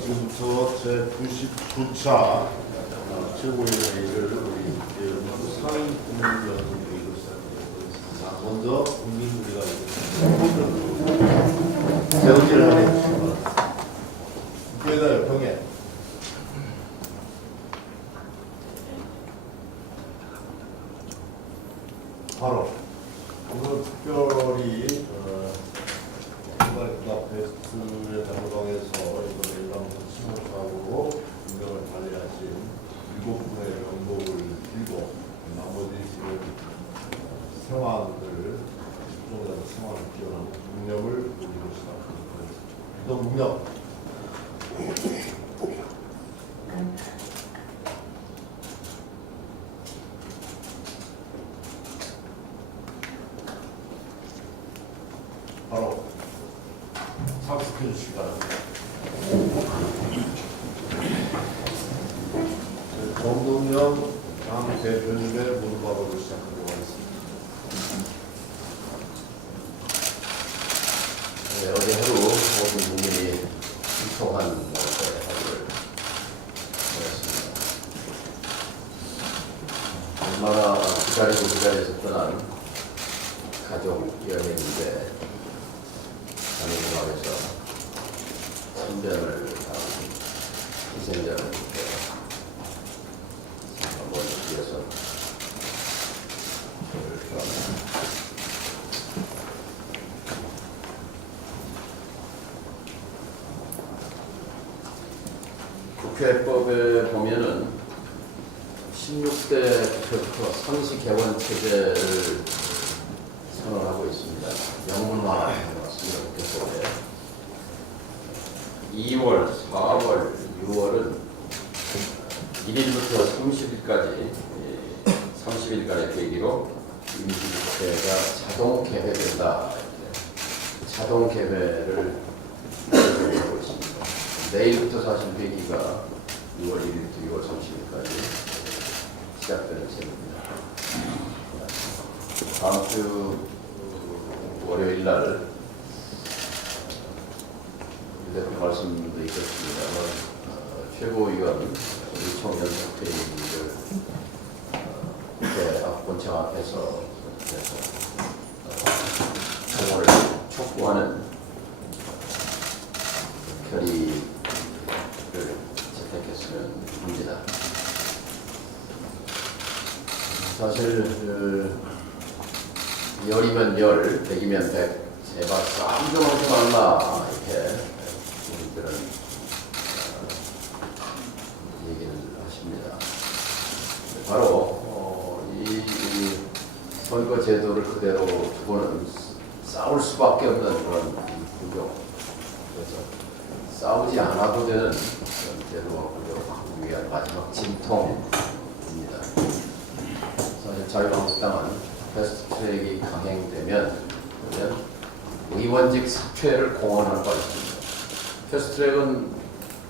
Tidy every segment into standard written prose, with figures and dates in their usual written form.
지금부터 제99차 최고위원회의를 우리 상임 국민연구회의로 시작하겠습니다. 먼저 국민우리가 세우기를 하게 해주시기 바랍니다. 국회에다 옆형에 바로 오늘 특별히 국가 베스트의 장로당에서 이번에 일방적 침묵하고 운명을 달리하신 7분의 명복을 빌고 나머지 지금 생활을 수종자의 생활을 기원하는 묵념을 올리고 시작합니다. 이동 묵념. 바로 착석해 주시기 바랍니다. 정동영 당 대표님의 문박으로 시작하도록 하겠습니다. 네, 어제 하루 모든 국민이 일통한 하루를 보냈습니다. 얼마나 기다리고 떠난 가족 여행인데 장애인마을에서 선변을 당한 희생자들께 한번 위해서 표합니다. 국회법에 보면은 16대 국회부터 상시 개원 체제를 선언하고 있습니다. 명문화한 것 같습니다. 국회법에 2월, 4월, 6월은 1일부터 30일까지 30일간의 계기로 임시국회가 자동 개회된다. 자동 개회를 하고 있습니다. 내일부터 사실 회기가 6월 1일부터 6월 30일까지 시작되는 셈입니다. 다음 주 월요일 날 대표 말씀도 있었습니다만 최고위원 의총연석회의를 국회 앞 본청 앞에서 통화를 촉구하는 결의를 채택했으면 합니다. 사실 열이면 열, 백이면 백, 제발 싸움 좀 하지 말라 이렇게 국민들은 얘기를 하십니다. 바로 이 선거 제도를 그대로 두고는 싸울 수밖에 없는 그런 구조. 그래서 싸우지 않아도 되는 그런 제도와 구조를 바꾸기 위한 마지막 진통입니다. 사실 자유한국당은 패스트트랙이 강행되면 의원직 사퇴를 공언할 바 있습니다. 패스트트랙은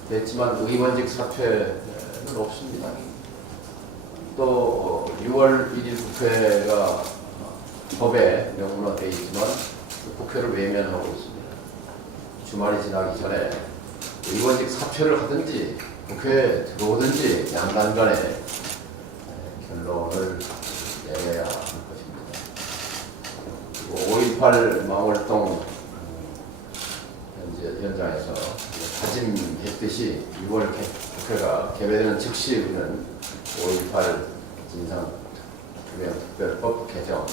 됐지만 의원직 사퇴는 없습니다. 또 6월 1일 국회가 법에 명문화되어 있지만 국회를 외면하고 있습니다. 주말이 지나기 전에 의원직 사퇴를 하든지 국회에 들어오든지 양당 간에 결론을 내야 할 것입니다. 그리고 5.18 망월동 현장에서 다짐했듯이 6월 국회가 개회되는 즉시 우리는 5.18 진상규명특별법 개정을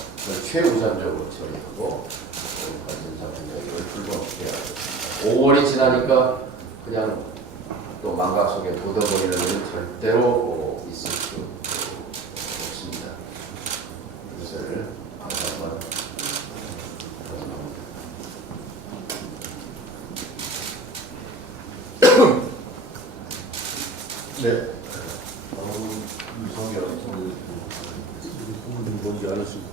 최우선적으로 처리하고 5.18 진상규명을 불법해야 합니다. 5월이 지나니까 그냥 또 망각 속에 묻어버리는 일은 절대로 있을 수 없습니다. 이것을 한번 네. 유성열 뭔지 알았습니다.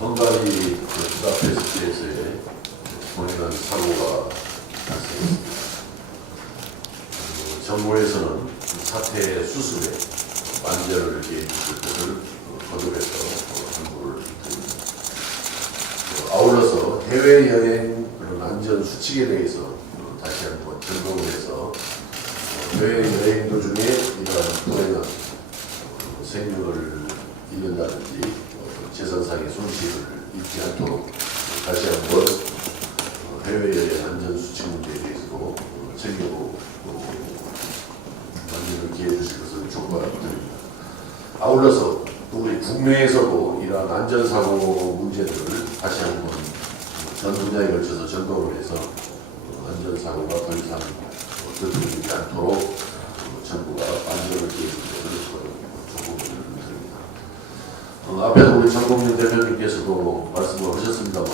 헝가리 부다페스트에서의 본인한 사고가 발생했습니다. 정부에서는 사태 수습에 만전을 기해 주실 것을 거듭해서 당부를 드립니다. 아울러서 해외여행 그런 안전 수칙에 대해서 다시 한번 점검을 해서 해외여행 도중에 이러한 불행한 생명을 잃는다든지 재산상의 손실을 입지 않도록 다시 한번 해외여행 안전 수칙 문제에 대해서도 챙겨보고 만전을 기해 주실 것을 촉구드립니다. 아울러서 또 우리 국내에서도 이러한 안전사고 문제들을 다시 한번 전 분야에 걸쳐서 점검을 해서 안전사고가 더 이상 겹쳐지지 않도록 정부가 안전을 기해 줄 것을 촉구를 드립니다. 앞에서 우리 정동윤 대표님께서도 말씀을 하셨습니다만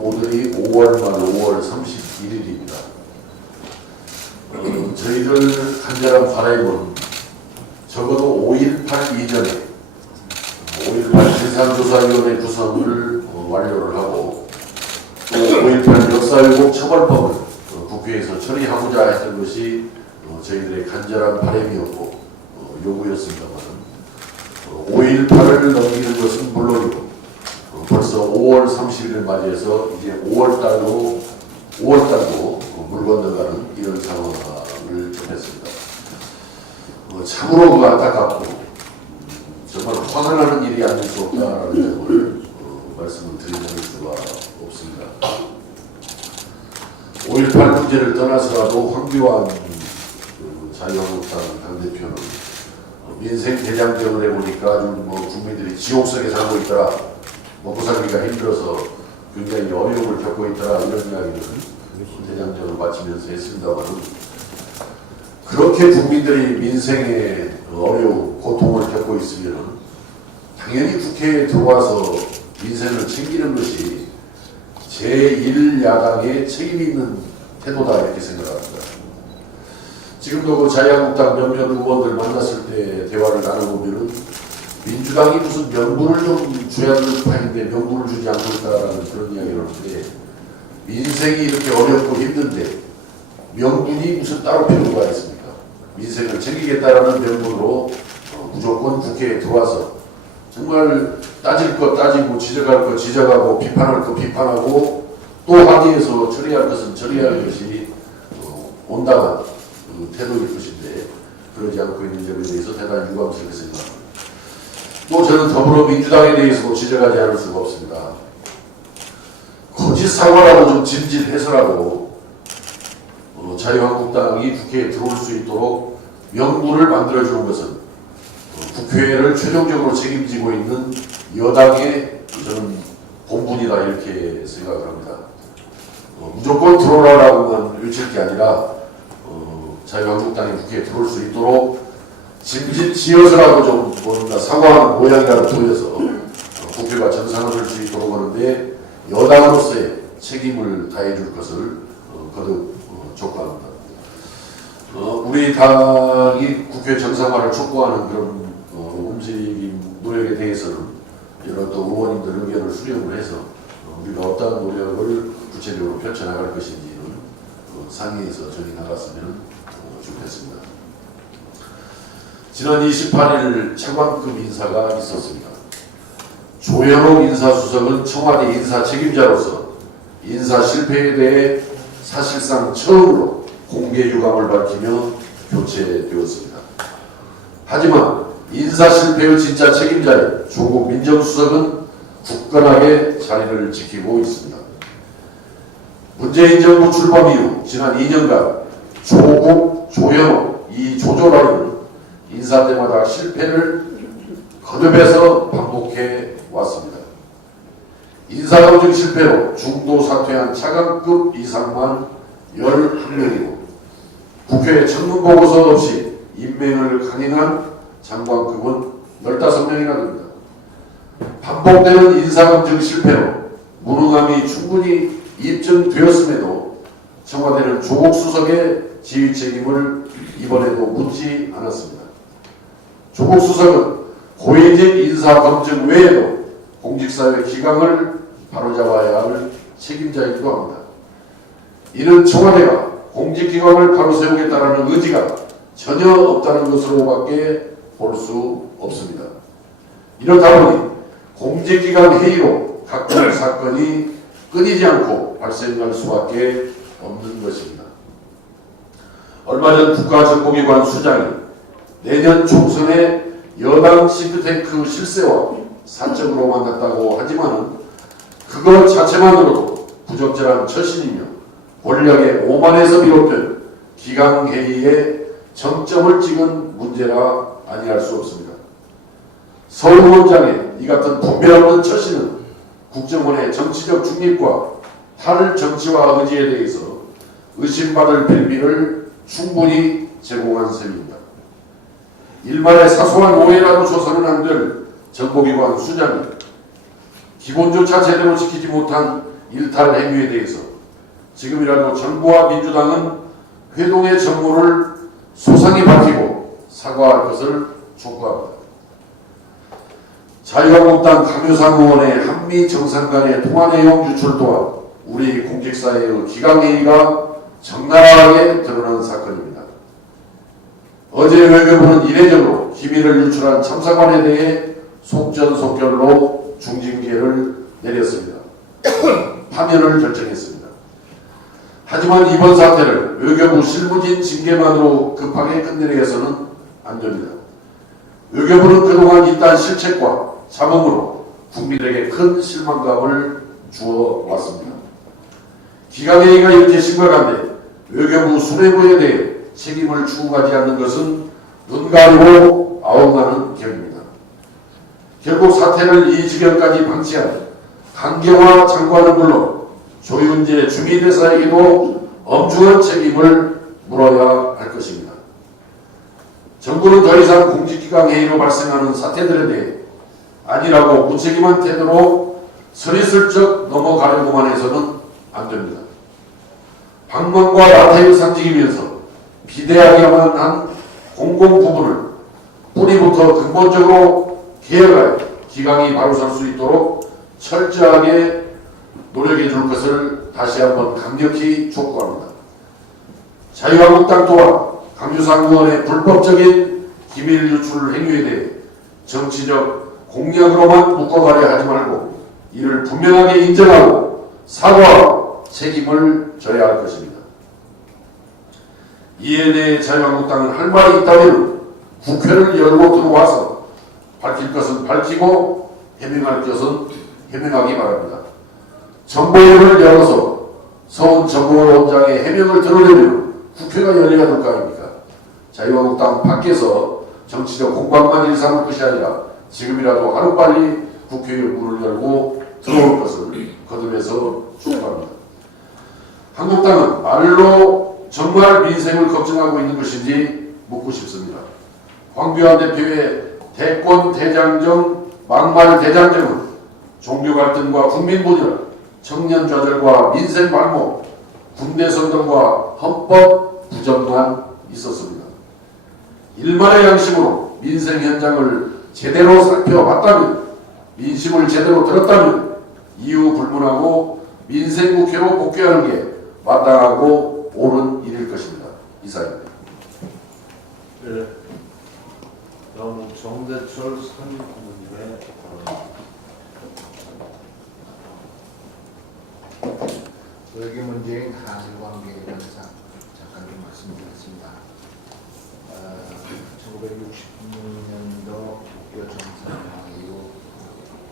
오늘이 5월 말 5월 31일입니다. 저희들 간절한 바람은 적어도 5.18 이전에 5.18 진상조사위원회 구성을 완료를 하고 또 5.18 역사왜곡 처벌법을 국회에서 처리하고자 했던 것이 저희들의 간절한 바람이었고 요구였습니다만 5.18을 넘기는 것은 물론이고 벌써 5월 30일을 맞이해서 이제 5월달도 물 건너가는 이런 상황을 접했습니다. 참으로 안타깝고 정말 화가 나는 일이 아닐 수 없다라는 점을 말씀을 드리는 수가 없습니다. 5.18 문제를 떠나서라도 황교안 자유한국당 당대표는 민생 대장정을 해보니까 국민들이 지옥석에 살고 있더라, 먹고 살기가 힘들어서 굉장히 어려움을 겪고 있더라, 이런 이야기를 대장정을 마치면서 했습니다만 그렇게 국민들이 민생의 어려움, 고통을 겪고 있으면 당연히 국회에 들어와서 민생을 챙기는 것이 제1야당의 책임 있는 태도다 이렇게 생각합니다. 지금도 그 자유한국당 몇몇 의원들 만났을 때 대화를 나눠보면 민주당이 무슨 명분을 좀 줘야 될 판인데 명분을 주지 않고 있다라는 그런 이야기를 하는데 민생이 이렇게 어렵고 힘든데 명분이 무슨 따로 필요가 있습니까? 민생을 챙기겠다라는 명분으로 무조건 국회에 들어와서 정말 따질 것 따지고 지적할 것 지적하고 비판할 것 비판하고 또 합의해서 처리할 것은 처리할 것이 온당한 태도일 것인데 그러지 않고 있는 점에 대해서 대단히 유감스럽게 생각합니다. 또 저는 더불어민주당에 대해서도 지적하지 않을 수가 없습니다. 거짓 사과라고 좀 짐짓해서라도 자유한국당이 국회에 들어올 수 있도록 명분을 만들어주는 것은 국회를 최종적으로 책임지고 있는 여당의 저는 본분이다 이렇게 생각을 합니다. 무조건 들어오라고만 외칠 게 아니라 자유한국당이 국회에 들어올 수 있도록 짐짓 지어서라도 좀 뭔가 사과하는 모양이라도 보여서 국회가 정상화될 수 있도록 하는데 여당으로서의 책임을 다해줄 것을 거듭 촉구합니다. 우리 당이 국회 정상화를 촉구하는 그런 움직임 노력에 대해서는 여러 또 의원님들 의견을 수렴을 해서 우리가 어떠한 노력을 구체적으로 펼쳐나갈 것인지는 상의해서 정해 나갔으면 좋겠습니다. 지난 28일 차관급 인사가 있었습니다. 조현옥 인사수석은 청와대 인사 책임자로서 인사 실패에 대해 사실상 처음으로 공개 유감을 밝히며 교체되었습니다. 하지만 인사 실패의 진짜 책임자인 조국 민정수석은 굳건하게 자리를 지키고 있습니다. 문재인 정부 출범 이후 지난 2년간 조국, 조현옥 이 조조라인은 인사 때마다 실패를 거듭해서 반복해 왔습니다. 인사검증 실패로 중도 사퇴한 차관급 이상만 11명이고 국회 청문보고서 없이 임명을 강행한 장관급은 15명이나 됩니다. 반복되는 인사검증 실패로 무능함이 충분히 입증되었음에도 청와대는 조국 수석의 지휘 책임을 이번에도 묻지 않았습니다. 조국 수석은 고의적 인사검증 외에도 공직사회 기강을 바로잡아야 할 책임자이기도 합니다. 이는 청와대가 공직기강을 바로 세우겠다는 의지가 전혀 없다는 것으로밖에 볼 수 없습니다. 이렇다 보니 공직기강 회의로 각종 사건이 끊이지 않고 발생할 수밖에 없는 것입니다. 얼마 전 국가정보기관 수장이 내년 총선에 여당 싱크탱크 실세와 사적으로 만났다고 하지만 그것 자체만으로도 부적절한 처신이며 권력의 오만에서 비롯된 기강회의에 정점을 찍은 문제라 아니할 수 없습니다. 서울원장의 이 같은 분별 없는 처신은 국정원의 정치적 중립과 탈정치화 의지에 대해서 의심받을 빌미를 충분히 제공한 셈입니다. 일말의 사소한 오해라도 줘서는 안 될 정보기관 수장이 기본조차 제대로 지키지 못한 일탈 행위에 대해서 지금이라도 정부와 민주당은 회동의 전모를 소상히 밝히고 사과할 것을 촉구합니다. 자유한국당 강효상 의원의 한미 정상 간의 통화 내용 유출 또한 우리 공직사회의 기강회의가 적나라하게 드러난 사건입니다. 어제 외교부는 이례적으로 기밀을 유출한 참사관에 대해 속전속결로 중징계를 내렸습니다. 파면을 결정했습니다. 하지만 이번 사태를 외교부 실무진 징계만으로 급하게 끝내려해서는 안 됩니다. 외교부는 그동안 잇단 실책과 잡음으로 국민에게 큰 실망감을 주어 왔습니다. 기강회의가 이렇게 심각한데 외교부 수뇌부에 대해 책임을 추구하지 않는 것은 눈 가리고 아웅하는 격입니다. 결국 사태를 이 지경까지 방치한 강경화 장관은 물론 조윤재 주미대사에게도 엄중한 책임을 물어야 할 것입니다. 정부는 더 이상 공직기강 회의로 발생하는 사태들에 대해 아니라고 무책임한 태도로 서리슬쩍 넘어가려고만 해서는 안 됩니다. 방문과 나태를 상징이면서 비대하기만 한 공공 부분을 뿌리부터 근본적으로 개혁하여 기강이 바로 설 수 있도록 철저하게 노력해 줄 것을 다시 한번 강력히 촉구합니다. 자유한국당 또한 강효상 의원의 불법적인 기밀 유출 행위에 대해 정치적 공약으로만 묶어가려 하지 말고 이를 분명하게 인정하고 사과하고 책임을 져야 할 것입니다. 이에 대해 자유한국당은 할 말이 있다면 국회를 열고 들어와서 밝힐 것은 밝히고 해명할 것은 해명하기 바랍니다. 정보위를 열어서 서훈 정보원장의 해명을 들으려면 국회가 열려야 될 거 아닙니까? 자유한국당 밖에서 정치적 공방만 일삼을 것이 아니라 지금이라도 하루빨리 국회의 문을 열고 들어올 것을 거듭해서 촉구합니다. 한국당은 말로 정말 민생을 걱정하고 있는 것인지 묻고 싶습니다. 황교안 대표의 대권 대장정, 막말 대장정은 종교 갈등과 국민 분열, 청년 좌절과 민생 발목, 군대 선동과 헌법 부정만 있었습니다. 일말의 양심으로 민생 현장을 제대로 살펴봤다면, 민심을 제대로 들었다면 이유 불문하고 민생국회로 복귀하는 게 마땅하고 옳은 일일 것입니다. 이상입니다. 네. 다음은 정대철 상임고문님의 발언입니다. 외교 문제인 한일 관계에 대해서 잠깐 좀 말씀드리겠습니다. 1966년도 국교 정상화 이후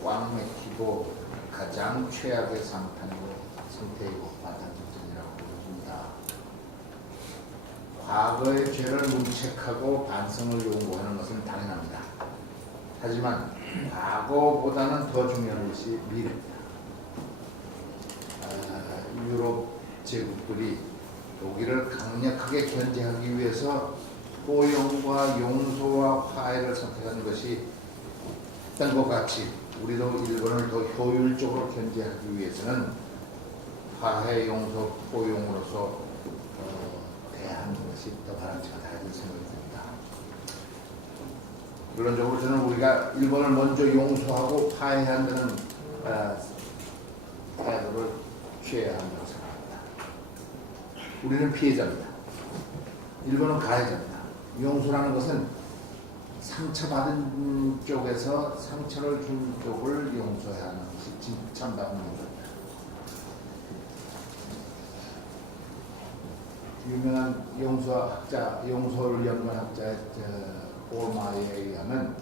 꽉 막히고 가장 최악의 상태이고 반탄적전이라고 부릅니다. 과거의 죄를 문책하고 반성을 요구하는 것은 당연합니다. 하지만 과거보다는 더 중요한 것이 미래입니다. 유럽 제국들이 독일을 강력하게 견제하기 위해서 포용과 용서와 화해를 선택하는 것이 했던 것 같이 우리도 일본을 더 효율적으로 견제하기 위해서는 화해, 용서, 포용으로서 대하는 것이 더 바람직하다 이런 생각이 듭니다. 결론적으로 저는 우리가 일본을 먼저 용서하고 화해해야 한다는 태도를 취해야 한다고 생각합니다. 우리는 피해자입니다. 일본은 가해자입니다. 용서라는 것은 상처받은 쪽에서 상처를 준 쪽을 용서해야 하는 것이 참다운 용서입니다. 유명한 용서를 연구한 학자의 올마이에 의하면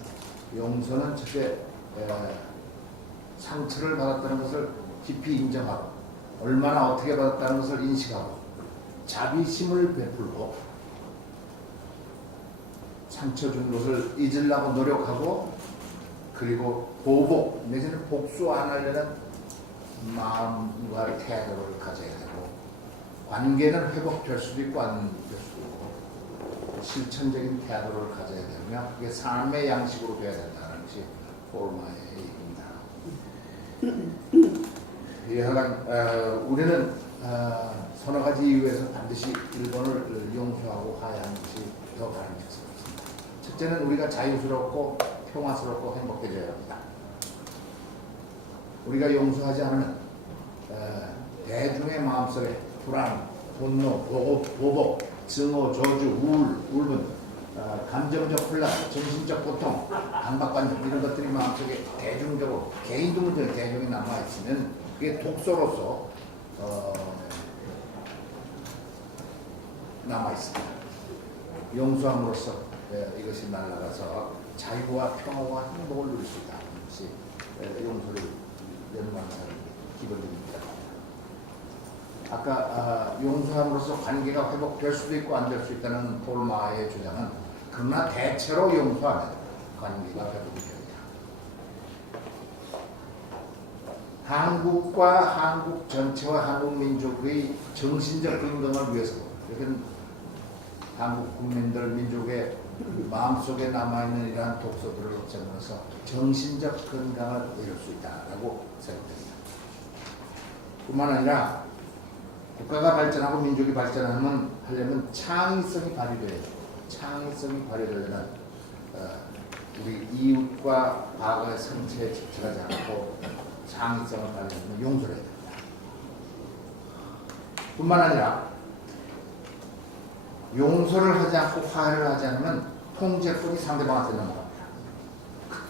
용서는 첫째 상처를 받았다는 것을 깊이 인정하고 얼마나 어떻게 받았다는 것을 인식하고 자비심을 베풀고 상처 준 것을 잊으려고 노력하고 그리고 보복 내지는 복수 안 하려는 마음과 태도를 가져야 되고 관계는 회복될 수도 있고 안 될 수도 있고 실천적인 태도를 가져야 되며 그게 삶의 양식으로 되어야 된다는 것이 폴마의 얘기입니다. 하여간 우리는 서너 가지 이유에서 반드시 일본을 용서하고 화해하는 것이 더 바람직스럽습니다. 첫째는 우리가 자유스럽고 평화스럽고 행복해져야 합니다. 우리가 용서하지 않으면 대중의 마음속에 불안, 분노, 보복, 증오, 저주, 울분, 감정적 혼란, 정신적 고통, 강박관념 이런 것들이 마음속에 대중적으로 개인도 문제는 대중이 남아있으면 그게 독소로서 남아있습니다. 용서함으로써 이것이 날아가서 자유와 평화와 행복을 누릴 수 있다는 것이 용서를 연구하는 사람의 기본입니다. 아까 용서함으로써 관계가 회복될 수도 있고 안 될 수 있다는 폴마의 주장은 그러나 대체로 용서하면 관계가 회복이 됩니다. 한국과 한국 전체와 한국 민족의 정신적 건강을 위해서 이건 한국 국민들 민족의 마음속에 남아있는 이러한 독소들을 없애면서 정신적 건강을 이룰 수 있다고 생각됩니다. 뿐만 아니라 국가가 발전하고 민족이 발전하려면 창의성이 발휘돼야 되고 창의성이 발휘되려면 우리 이웃과 과거의 상처에 집착하지 않고 창의성을 발휘하려면 용서를 해야 됩니다. 뿐만 아니라 용서를 하지 않고 화해를 하지 않으면 통제권이 상대방한테 넘어갑니다.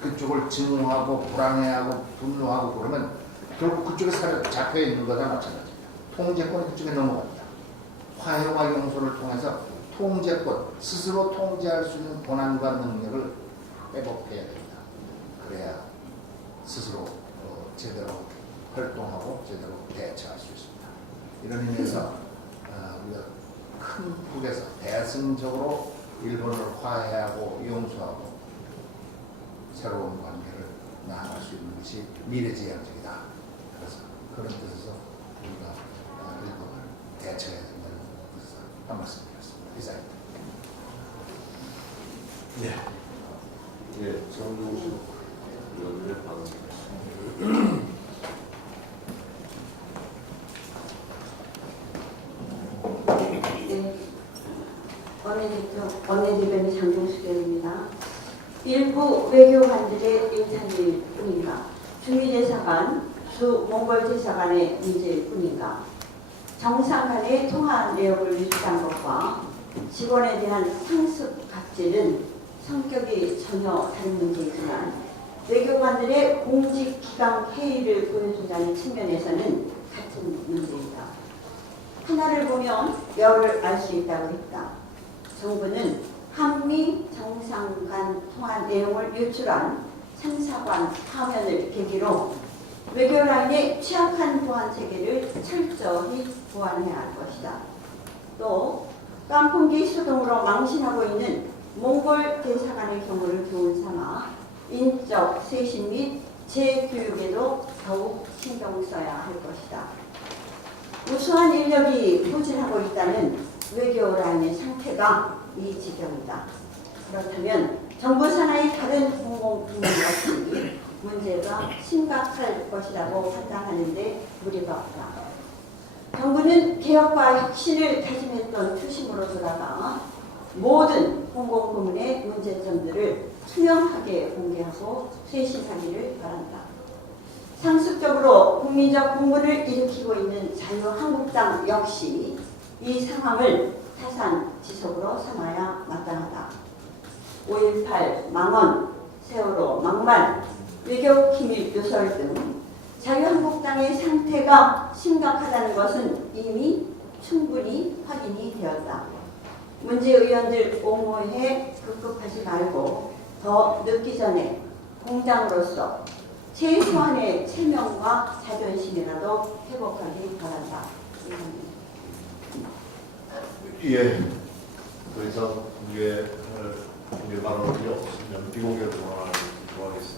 그쪽을 증오하고 불안해하고 분노하고 그러면 결국 그쪽에 잡혀있는 거나 마찬가지입니다. 통제권이 그쪽에 넘어갑니다. 화해와 용서를 통해서 통제권, 스스로 통제할 수 있는 권한과 능력을 회복해야 됩니다. 그래야 스스로 제대로 활동하고 제대로 대처할 수 있습니다. 이런 의미에서 우리가 큰 폭에서 대승적으로 일본을 화해하고 용서하고 새로운 관계를 나아갈 수 있는 것이 미래지향적이다. 그래서 그런 뜻에서 우리가 일본을 대처해야 된다는 뜻에서 한 말씀드렸습니다. 이상입니다. 네. 예, 정동수 의원의 발언이었습니다. 원내대변인 장동수입니다. 일부 외교관들의 인사일 뿐인가, 주미대사관, 주몽골대사관의 문제일 뿐인가, 정상 간의 통화 내역을 유출한 것과 직원에 대한 상습 갑질은 성격이 전혀 다른 문제이지만 외교관들의 공직기강 회의를 보여준다는 측면에서는 같은 문제입니다. 하나를 보면 열을 알 수 있다고 했다. 정부는 한미 정상 간 통화 내용을 유출한 3사관 파면을 계기로 외교라인의 취약한 보안 체계를 철저히 보완해야 할 것이다. 또 깐풍기 수동으로 망신하고 있는 몽골 대사관의 경우를 교훈 삼아 인적 쇄신 및 재교육에도 더욱 신경 써야 할 것이다. 우수한 인력이 부진하고 있다는 외교라인의 상태가 이 지경이다. 그렇다면 정부 산하의 다른 공공부문 같이 문제가 심각할 것이라고 판단하는데 무리가 없다. 정부는 개혁과 혁신을 다짐했던 초심으로 돌아가 모든 공공부문의 문제점들을 투명하게 공개하고 쇄신하기를 바란다. 상습적으로 국민적 공분을 일으키고 있는 자유한국당 역시 이 상황을 타산지석으로 삼아야 마땅하다. 5.18 망언, 세월호 막말, 외교 기밀 누설 등 자유한국당의 상태가 심각하다는 것은 이미 충분히 확인이 되었다. 문재의원들 옹호해 급급하지 말고 더 늦기 전에 공당으로서 최소한의 체면과 자존심이라도 회복하기 바란다. 예. 더 이상 공개 발언이 없으면 비공개로 돌아가겠습니다.